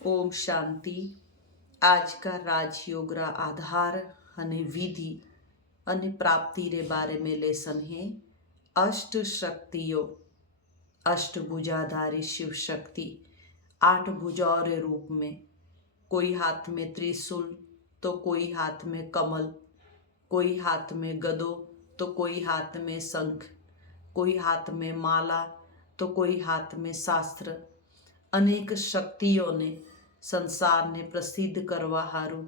ओम शांति। आज का राजयोग रा आधार अने विधि अने प्राप्ति रे बारे में लेसन है। अष्ट शक्तियों, अष्टभुजाधारी शिव शक्ति 8 भुजाओं रे रूप में, कोई हाथ में त्रिशूल तो कोई हाथ में कमल, कोई हाथ में गदो तो कोई हाथ में शंख, कोई हाथ में माला तो कोई हाथ में शास्त्र। अनेक शक्तियों ने संसार ने प्रसिद्ध करवा हारू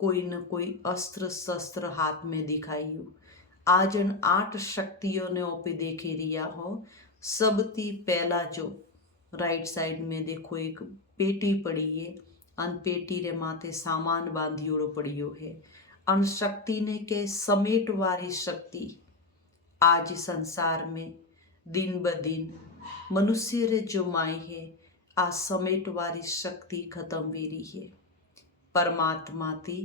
कोई न कोई अस्त्र शस्त्र हाथ में दिखायु। आज इन 8 शक्तियों ने ओपे देखे रिया हो। सबती पहला जो राइट साइड में देखो एक पेटी पड़ी है, अन पेटी रे माथे सामान बांधियोड़ो पड़ियो है। अन शक्ति ने के समेट वाली शक्ति आज संसार में दिन ब दिन मनुष्य रे जो माई है आ समेट वाली शक्ति खत्म वेरी है। परमात्मा थी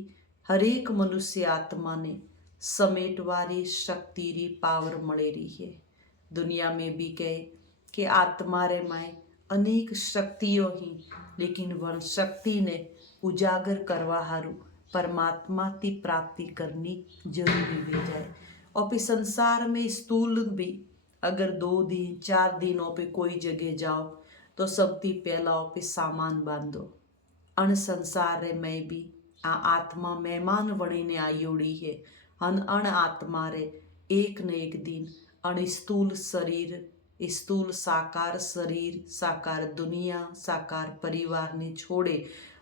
हरेक मनुष्य आत्मा ने समेट वाली शक्ति री पावर मळेरी है। दुनिया में भी कहे कि आत्मा रे माए अनेक शक्तियों ही, लेकिन वह शक्ति ने उजागर करवा हारू परमात्मा की प्राप्ति करनी जरूरी हो जाए। और फिर संसार में स्थूल भी अगर 2 दिन 4 दिनों पे कोई जगह जाओ तो सबती पहला पे सामान बांधो। अण संसार में भी आ आत्मा मेहमान वणीने आयोड़ी है। अण आत्मा रे एक न एक दिन अण स्थूल शरीर, स्थूल साकार शरीर, साकार दुनिया, साकार परिवार ने छोड़े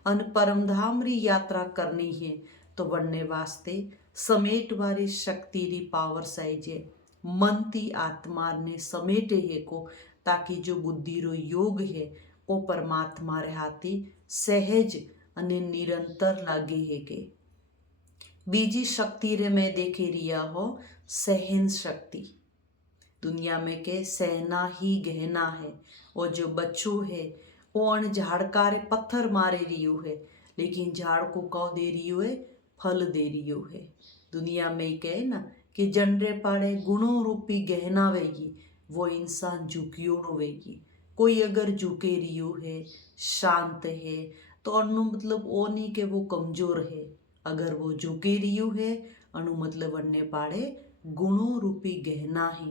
अन परमधाम री यात्रा करनी है। तो वणने वास्ते समेट वाली शक्ति री पावर साइजे मन ती आत्मा ने समेटे है को, ताकि जो बुद्धि रो योग है वो परमात्मा रे हाथी सहज अने निरंतर लागे है के। बीजी शक्ति रे मैं देखे रिया हो सहन शक्ति। दुनिया में के सहना ही गहना है। वो जो बच्चू है वो अन झाड़का रे पत्थर मारे रियो है, लेकिन झाड़ को कौ दे रियो है, फल दे रियो है। दुनिया में कहे ना कि जनरे पाड़े गुणों रूपी गहना वेगी, वो इंसान झुकियोड़ो वेगी। कोई अगर झुके रियो है, शांत है, तो अनु मतलब वो नहीं कि वो कमजोर है। अगर वो झुके रियो है अनु मतलब अन्य पाड़े गुणों रूपी गहना ही।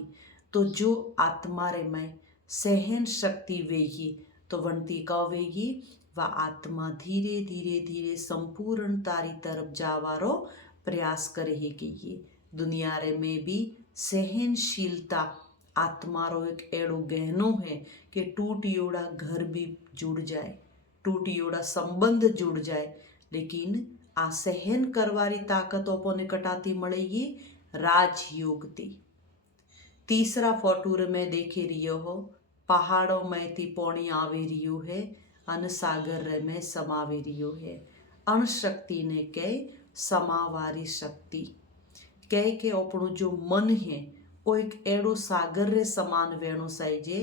तो जो आत्मा रे में सहन शक्ति वेगी तो वनती का वेगी वह आत्मा धीरे धीरे धीरे संपूर्ण तारी तरफ जावारो प्रयास करेगी। ये दुनिया रे में भी सहनशीलता आत्मा रो एक एड़ो गहनो है कि टूटियोड़ा घर भी जुड़ जाए, टूटियोड़ा संबंध जुड़ जाए, लेकिन आ सहन करवारी ताकत ओपोने कटाती मळेगी राजयोग ती। तीसरा फोटूर में देखे रियो हो पहाड़ों में ती पौनी आवे रियो है, अन सागर रे में समावे रियो है। अण शक्ति ने कह समावारी शक्ति कह के अपनो जो मन है वो एक एड़ो सागर रे समान वेणो साइजे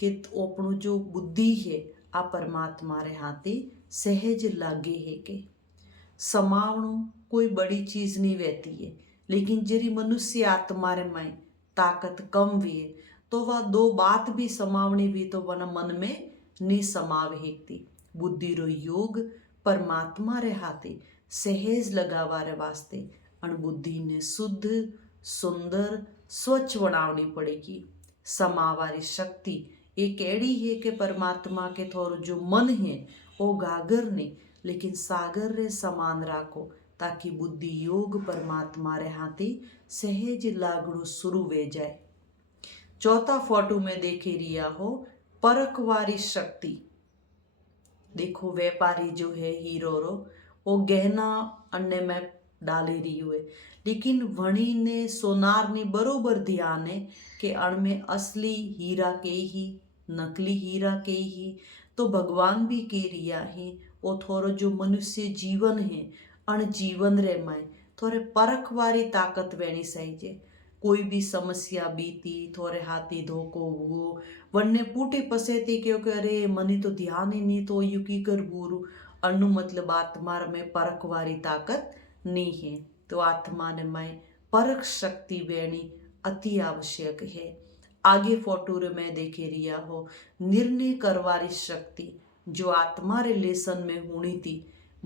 कि अपनो जो बुद्धि है आ परमात्मा रे हाथी सहज लागे है के। समावणु कोई बड़ी चीज नहीं रहती है, लेकिन जरी मनुष्य आत्मा रे में ताकत कम हुई है तो वह 2 बात भी समावनी भी तो वह मन में नहीं समाव हेकती। बुद्धि रो योग परमात्मा रे हाथे सहज लगावा रे वास्ते अण बुद्धि ने शुद्ध सुंदर स्वच्छ बनावनी पड़ेगी। समावारी शक्ति एक एड़ी है कि परमात्मा के थोरो जो मन है वो गागर ने, लेकिन सागर रे समान राखो, ताकि बुद्धि योग परमात्मा रे हाथी सहज लागणु शुरू वे जाए। चौथा फोटो में देखे रिया हो परखवारी शक्ति। देखो व्यापारी जो है हीरो रो वो गहना अन्य में डाले रही हुए, लेकिन वणी ने सोनार ने बरोबर ध्यान है कि अण में असली हीरा के ही नकली हीरा के ही। तो भगवान भी कह रिया है वो थोरो जो मनुष्य जीवन है अण जीवन रे में थोड़े परख वारी ताकत वेणी सही। कोई भी समस्या बीती थोड़े हाथी धोको हुओ वन्ने पूटे पसेती क्योंकि अरे मनी तो ध्यान ही नहीं तो यू की कर बुरू अनु मतलब आत्मा में परख वारी ताकत नहीं है। तो आत्मा ने में परख शक्ति वेणी अति आवश्यक है। आगे फोटो में देखे रिया हो निर्णय करवारी शक्ति। जो आत्मा रे लेसन में होनी थी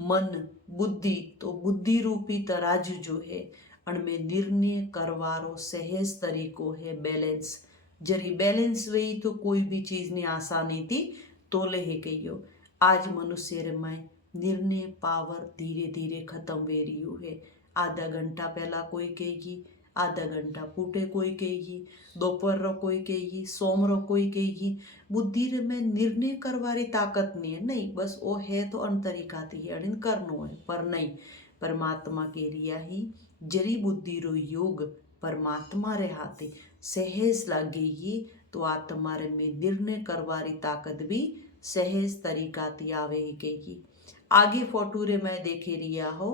मन बुद्धि तो बुद्धि रूपी तराजू जो है अणमें निर्णय करवारो सहज तरीको है बैलेंस। जरी बैलेंस वही तो कोई भी चीज ने आसानी थी तोले है कहियो। आज मनुष्य रे में निर्णय पावर धीरे धीरे खत्म वे रही है। आधा घंटा पहला कोई कहेगी, आधा घंटा पूटे कोई कहेगी, दोपहर रो कोई कहेगी, सोम रो कोई कहेगी। बुद्धि रे में निर्णय करवारी ताकत नहीं है, नहीं बस वो है तो अन तरीका थी है अड़िन करनो है, पर नहीं परमात्मा के रिया ही जरी बुद्धि रो योग परमात्मा रे हाथे सहज लागेगी तो आत्मा रे में निर्णय करवारी ताकत भी सहज तरीका थी आवे कहेगी। आगे फोटो रे मैं देखे रिया हो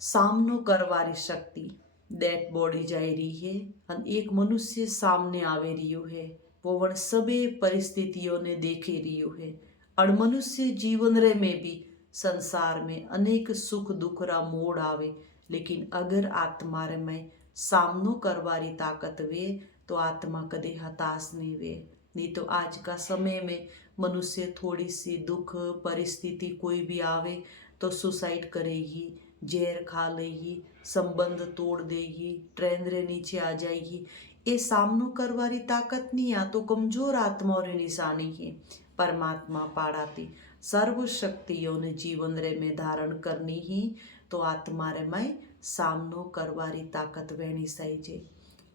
सामनो करवारी शक्ति डेड बॉडी जाई रही है और एक मनुष्य सामने आवे रियो है। वो वण सबे परिस्थितियों ने देखे रियो है और मनुष्य जीवन रे में भी संसार में अनेक सुख दुख रा मोड़ आवे, लेकिन अगर आत्मा रे में सामनो करवारी ताकत वे तो आत्मा कदे हताश नहीं वे। नहीं तो आज का समय में मनुष्य थोड़ी सी दुख परिस्थिति कोई भी आवे तो सुसाइड करेगी, जहर खा लेगी, संबंध तोड़ देगी, ट्रेन रे नीचे आ जाएगी। ये सामनो करवारी ताकत नहीं आ तो कमजोर आत्मा रे निशानी है। परमात्मा पाड़ाती सर्व शक्तियों ने जीवन रे में धारण करनी ही तो आत्मा रे में सामनो करवारी ताकत वहनी सही जे।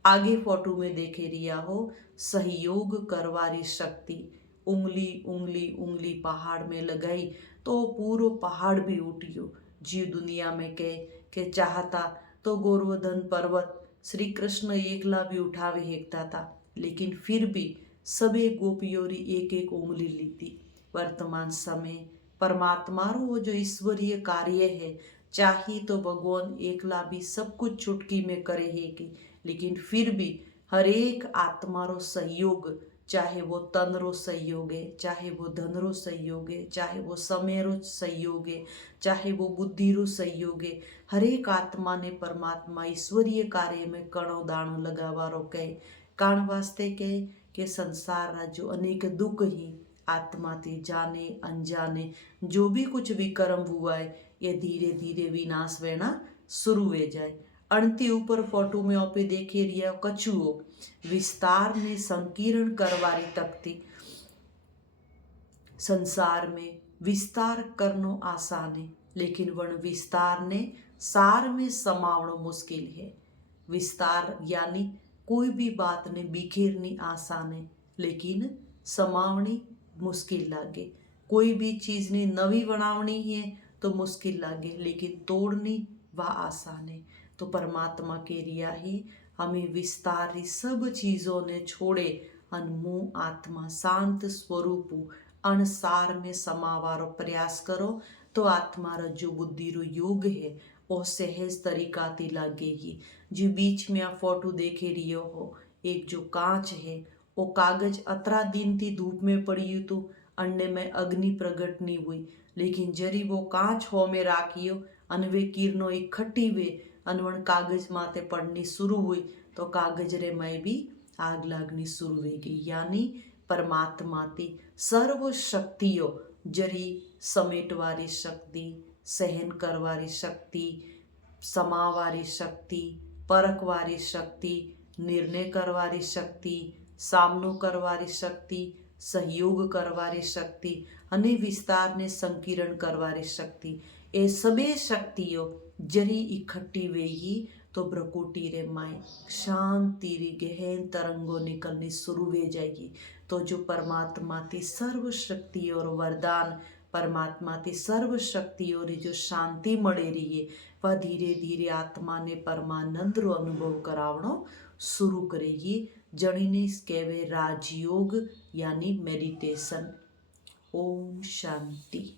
आगे फोटो में देखे रिया हो सहयोग करवारी शक्ति। उंगली उंगली उंगली पहाड़ में लगाई तो पूरो पहाड़ भी उठियो। जीव दुनिया में के चाहता तो गोवर्धन पर्वत श्री कृष्ण एकला भी उठावे हेकता था, लेकिन फिर भी सबे गोपियों री एक एक उंगली लीती। वर्तमान समय परमात्मा रो जो ईश्वरीय कार्य है चाही तो भगवान एकला भी सब कुछ चुटकी में करे है कि, लेकिन फिर भी हर एक आत्मा रो सहयोग, चाहे वो तन रो सहयोग है, चाहे वो धन रो सहयोग है, चाहे वो समय रो सहयोग है, चाहे वो बुद्धि रो सहयोग है, हर एक आत्मा ने परमात्मा ईश्वरीय कार्य में कणो दाणो लगावारो कहे। कारण वास्ते कहे कि संसार रा जो अनेक दुख ही आत्मा ते जाने अनजाने जो भी कुछ भी कर्म हुआ है ये धीरे धीरे विनाश वेना शुरू हो जाए। अणती ऊपर फोटो में आपे देखे रिया कछुओ विस्तार ने संकीर्ण करवारी तकती। संसार में विस्तार करनो आसान है, लेकिन वण विस्तार ने सार में समावणो मुश्किल है। विस्तार यानी कोई भी बात ने बिखेरनी आसान है, लेकिन समावनी मुश्किल लागे। कोई भी चीज ने नवी बनावनी है तो मुश्किल लागे, लेकिन तोड़नी वह आसान है। तो परमात्मा के रिया ही हमें विस्तारी सब चीजों ने छोड़े अनमु आत्मा शांत स्वरूप अणसार में समावारो प्रयास करो तो आत्मा रा जो बुद्धि रो योग है वो सहज तरीका ती लागेगी। जो बीच में आप फोटो देखे रियो हो एक जो कांच है वो कागज अतरा दिन थी धूप में पड़ी तो अन्य में अग्नि प्रकट नहीं हुई, लेकिन जरी वो कांच हो में राखियो अनवे किरणों इकट्ठी वे अनवण कागज माते पड़नी शुरू हुई तो कागज रे में भी आग लागनी शुरू हो गई। यानी परमात्मा ती सर्व शक्तियों जरी समेटवारी शक्ति, सहन करवारी शक्ति, समावारी शक्ति, परखवारी शक्ति, निर्णय करवारी शक्ति, सामनो करवारी शक्ति, सहयोग करवारी शक्ति अने विस्तार ने संकीर्ण करवारी शक्ति, ए सबे शक्तियों जरी इकट्ठी वेगी तो ब्रकोटी रे माए शांति री गहन तरंगों निकलनी शुरू हो जाएगी। तो जो परमात्मा की सर्व शक्ति और वरदान, परमात्मा की सर्व शक्ति और जो शांति मळे रही है वह धीरे धीरे आत्मा ने परमानंद रो अनुभव करावणो शुरू करेगी। जणीने कहवे राजयोग यानी मेडिटेशन। ओम शांति।